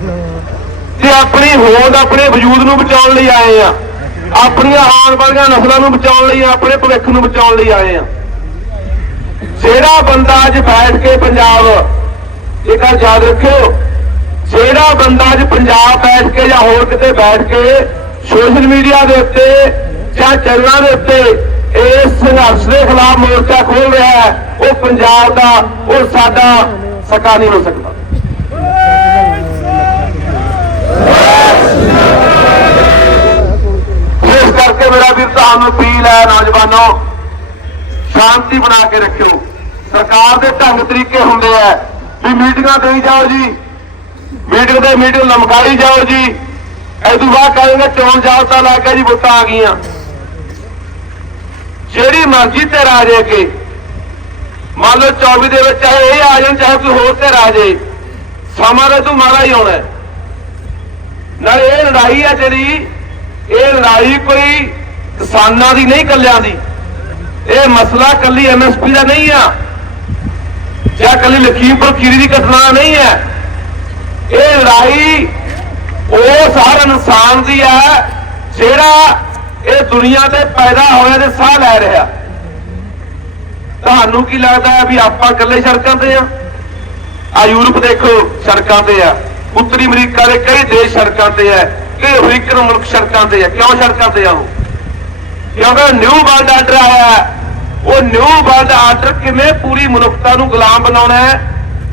ਤੇ ਆਪਣੀ ਹੋਂਦ ਆਪਣੇ ਵਜੂਦ ਨੂੰ ਬਚਾਉਣ ਲਈ ਆਏ ਆ। ਆਪਣੀਆਂ ਆਉਣ ਵਾਲੀਆਂ ਨਸਲਾਂ ਨੂੰ ਬਚਾਉਣ ਲਈ, ਆਪਣੇ ਭਵਿੱਖ ਨੂੰ ਬਚਾਉਣ ਲਈ ਆਏ ਆ। ਜਿਹੜਾ ਬੰਦਾ ਅੱਜ ਬੈਠ ਕੇ ਪੰਜਾਬ ਇਹ ਗੱਲ ਯਾਦ ਰੱਖਿਓ, ਜਿਹੜਾ ਬੰਦਾ ਅੱਜ ਪੰਜਾਬ ਬੈਠ ਕੇ ਜਾਂ ਹੋਰ ਕਿਤੇ ਬੈਠ ਕੇ ਸੋਸ਼ਲ ਮੀਡੀਆ ਦੇ ਉੱਤੇ ਜਾਂ ਚੈਨਲਾਂ ਦੇ ਉੱਤੇ ਇਸ ਸੰਘਰਸ਼ ਦੇ ਖਿਲਾਫ ਮੋਰਚਾ ਖੋਲ ਰਿਹਾ ਹੈ, ਉਹ ਪੰਜਾਬ ਦਾ, ਉਹ ਸਾਡਾ ਸਕਾ ਨਹੀਂ ਹੋ ਸਕਦਾ ਇਸ ਕਰਕੇ ਮੇਰਾ ਵੀਰ, ਤੁਹਾਨੂੰ ਅਪੀਲ ਹੈ ਨੌਜਵਾਨੋ, ਸ਼ਾਂਤੀ ਬਣਾ ਕੇ ਰੱਖਿਓ। ਸਰਕਾਰ ਦੇ ਢੰਗ ਤਰੀਕੇ ਹੁੰਦੇ ਆ। ਵੀ ਮੀਟਿੰਗਾਂ ਦੇਈ ਜਾਓ ਜੀ। ਮੀਟਿੰਗ ਦੇ ਮੀਟਿੰਗ ਲਮਕਾਈ ਜਾਓ ਜੀ। ਐਦੂ ਬਾਅਦ ਕਹਿੰਗੇ ਚੋਣ ਜਾਬਤਾ ਲੱਗ ਗਿਆ ਜੀ ਵੋਟਾਂ ਆ ਗਈਆਂ। ਜਿਹੜੀ ਮਰਜ਼ੀ ਤੇ ਰਾਜੇ ਕੇ, ਮੰਨ ਲਓ 24 ਦੇ ਵਿੱਚ ਚਾਹੇ ਇਹ ਆ ਜਾਣ, ਚਾਹੇ ਕੋਈ ਹੋਰ ਤੇ ਰਾਜੇ ਸਮਾਂ ਦੇ ਤੂੰ ਮਾਰਾ ਹੀ ਆਉਣਾ ਨਾਲ ਇਹ ਲੜਾਈ ਆ ਜਿਹੜੀ, ਇਹ ਲੜਾਈ ਕੋਈ ਕਿਸਾਨਾਂ ਦੀ ਨਹੀਂ ਕੱਲਿਆਂ ਦੀ। ਇਹ ਮਸਲਾ ਕੱਲੀ ਐਮਐਸਪੀ ਦਾ ਨਹੀਂ ਆ। ਜਾਂ ਕੱਲੀ ਲਖੀਮਪੁਰ ਖੀਰੀ ਦੀ ਘਟਨਾ ਨਹੀਂ ਹੈ। ਇਹ ਲੜਾਈ ਉਹ ਹਰ ਇਨਸਾਨ ਦੀ ਹੈ ਜਿਹੜਾ ਇਹ ਦੁਨੀਆ ਤੇ ਪੈਦਾ ਹੋਇਆ ਤੇ ਸਾਹ ਲੈ ਰਿਹਾ। ਤੁਹਾਨੂੰ ਕੀ ਲੱਗਦਾ ਹੈ ਵੀ ਆਪਾਂ ਇਕੱਲੇ ਸੜਕਾਂ ਤੇ ਆ ਆ ਯੂਰਪ ਦੇਖੋ ਸੜਕਾਂ ਤੇ ਆ। ਉੱਤਰੀ ਅਮਰੀਕਾ ਦੇ ਕਈ ਦੇਸ਼ ਸੜਕਾਂ ਤੇ ਆ। ਕਈ ਅਫਰੀਕਨ ਮੁਲਕ ਸੜਕਾਂ ਤੇ ਆ। ਕਿਉਂ ਸੜਕਾਂ ਤੇ ਆ ਉਹ? ਕਿਉਂਕਿ ਨਿਊ ਵਰਲਡ ਆਰਡਰ ਆਇਆ ਹੈ। ਉਹ ਨਿਊ ਵਰਲਡ ਆਰਡਰ ਕਿਵੇਂ ਪੂਰੀ ਮਨੁੱਖਤਾ ਨੂੰ ਗੁਲਾਮ ਬਣਾਉਣਾ ਹੈ?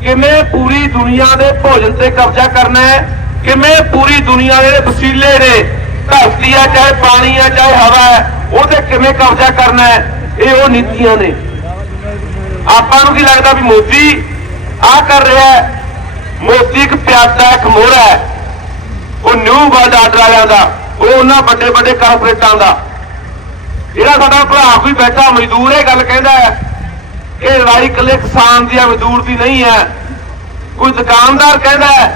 ਕਿਵੇਂ ਪੂਰੀ ਦੁਨੀਆ ਦੇ ਭੋਜਨ ਤੇ ਕਬਜ਼ਾ ਕਰਨਾ ਹੈ? ਕਿਵੇਂ ਪੂਰੀ ਦੁਨੀਆ ਦੇ ਵਸੀਲੇ ਨੇ, ਧਰਤੀ ਆ ਚਾਹੇ ਪਾਣੀ ਆ ਚਾਹੇ ਹਵਾ ਹੈ ਉਹਤੇ ਕਿਵੇਂ ਕਬਜ਼ਾ ਕਰਨਾ ਹੈ? ਇਹ ਉਹ ਨੀਤੀਆਂ ਨੇ। ਆਪਾਂ ਨੂੰ ਕੀ ਲੱਗਦਾ ਵੀ ਮੋਦੀ ਆ ਕਰ ਰਿਹਾ ਹੈ? ਮੋਦੀ ਇੱਕ ਪਿਆਸਾ ਇੱਕ ਮੋਹਰਾ ਹੈ। ਉਹ ਨਿਊ ਵਰਲਡ ਆਰਡਰ ਵਾਲਿਆਂ ਦਾ, ਉਹ ਉਹਨਾਂ ਵੱਡੇ ਵੱਡੇ ਕਾਰਪੋਰੇਟਾਂ ਦਾ। ਜਿਹੜਾ ਸਾਡਾ ਭਰਾ ਕੋਈ ਬੈਠਾ, ਮਜ਼ਦੂਰ ਇਹ ਗੱਲ ਕਹਿੰਦਾ ਹੈ ਕਿ ਲੜਾਈ ਇਕੱਲੇ ਕਿਸਾਨ ਦੀ ਆ, ਮਜ਼ਦੂਰ ਦੀ ਨਹੀਂ ਹੈ। ਕੋਈ ਦੁਕਾਨਦਾਰ ਕਹਿੰਦਾ ਹੈ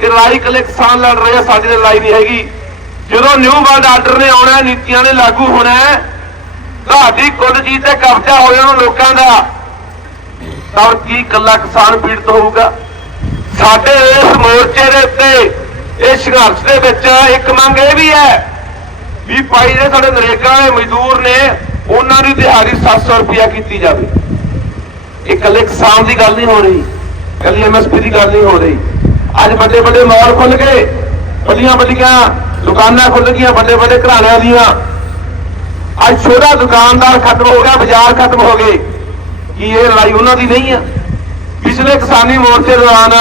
ਕਿ ਲੜਾਈ ਇਕੱਲੇ ਕਿਸਾਨ ਲੜ ਰਹੇ ਆ, ਸਾਡੀ ਲੜਾਈ ਨਹੀਂ ਹੈਗੀ। ਜਦੋਂ ਨਿਊ ਵਰਲਡ ਆਰਡਰ ਨੇ ਆਉਣਾ ਨੀਤੀਆਂ ਨੇ ਲਾਗੂ ਹੋਣਾ ਤੁਹਾਡੀ ਕੁੱਲ ਚੀਜ਼ ਤੇ ਕਬਜ਼ਾ ਹੋ ਜਾਣਾ ਲੋਕਾਂ ਦਾ। ਤਾਂ ਕੀ ਇਕੱਲਾ ਕਿਸਾਨ ਪੀੜਤ ਹੋਊਗਾ? ਸਾਡੇ ਇਸ ਮੋਰਚੇ ਦੇ ਉੱਤੇ ਇਹ ਸੰਘਰਸ਼ ਦੇ ਵਿੱਚ ਇੱਕ ਮੰਗ ਇਹ ਵੀ ਹੈ ਵੀ ਭਾਈ ਜਿਹੜੇ ਸਾਡੇ ਨਰੇਗਾ ਵਾਲੇ ਮਜ਼ਦੂਰ ਨੇ, ਉਹਨਾਂ ਦੀ ਦਿਹਾੜੀ 700 ਰੁਪਇਆ ਕੀਤੀ ਜਾਵੇ। ਇਹ ਇਕੱਲੇ ਕਿਸਾਨ ਦੀ ਗੱਲ ਨਹੀਂ ਹੋ ਰਹੀ, ਇਕੱਲੀ ਐਮਐਸਪੀ ਦੀ ਗੱਲ ਨਹੀਂ ਹੋ ਰਹੀ। ਅੱਜ ਵੱਡੇ ਵੱਡੇ ਮਾਲ ਖੁੱਲ ਗਏ ਵੱਡੀਆਂ ਵੱਡੀਆਂ, ਦੁਕਾਨਾਂ ਖੁੱਲ ਗਈਆਂ ਵੱਡੇ ਵੱਡੇ ਘਰਾਣਿਆਂ ਦੀਆਂ। ਅੱਜ ਛੋਟਾ ਦੁਕਾਨਦਾਰ ਖਤਮ ਹੋ ਗਿਆ, ਬਾਜ਼ਾਰ ਖਤਮ ਹੋ ਗਏ। ਕੀ ਇਹ ਲੜਾਈ ਉਹਨਾਂ ਦੀ ਨਹੀਂ ਆ? ਪਿਛਲੇ ਕਿਸਾਨੀ ਮੋਰਚੇ ਦੌਰਾਨ